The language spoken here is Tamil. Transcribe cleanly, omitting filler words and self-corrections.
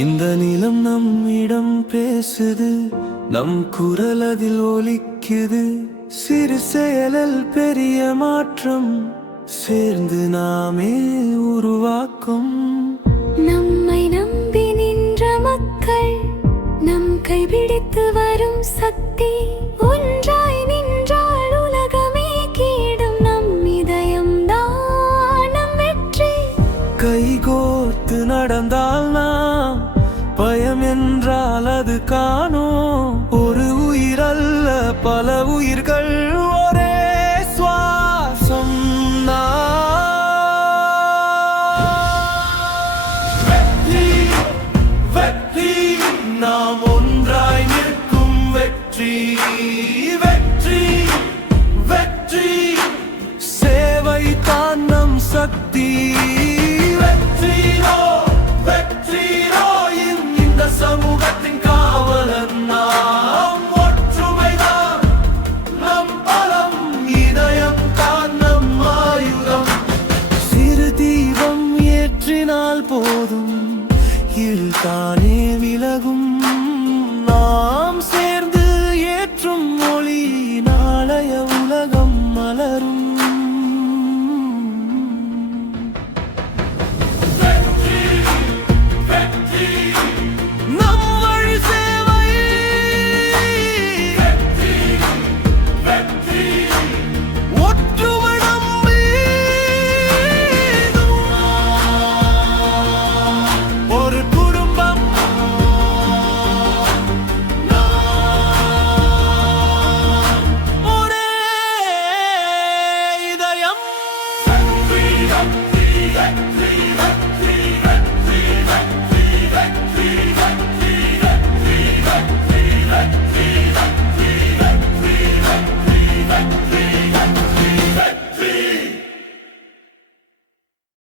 இந்த நிலம் நம்மிடம் பேசுது, நம் குரல் அதில் ஒலிக்குது. சிறு செயலில் பெரிய மாற்றம், சேர்ந்து நாமே உருவாக்கும். நம்மை நம்பி நின்ற மக்கள், நம் கைபிடித்து வரும் சக்தி. ஒன்றாய் நின்றால் உலகமே கீடும், நம் இதயம் தான் நம் வெற்றி. கைகோர்த்து நடந்தால் நாம் பயம் என்றால் அது காணோம். ஒரு உயிர் அல்ல பல உயிர்கள், ஒரே சுவாசம். வெற்றி வெற்றி, நாம் ஒன்றாய் நிற்கும் வெற்றி. வெற்றி வெற்றி, சேவை தான் நம் சக்தி. வெற்றியோ வெற்றியோ, இந்த சமூகத்தின் காவலன் நாம். ஒற்றுமைதான் நம் பலம், இதயம் தான் நம் ஆயுதம். சிறு தீபம் ஏற்றினால் போதும், இருள் தானே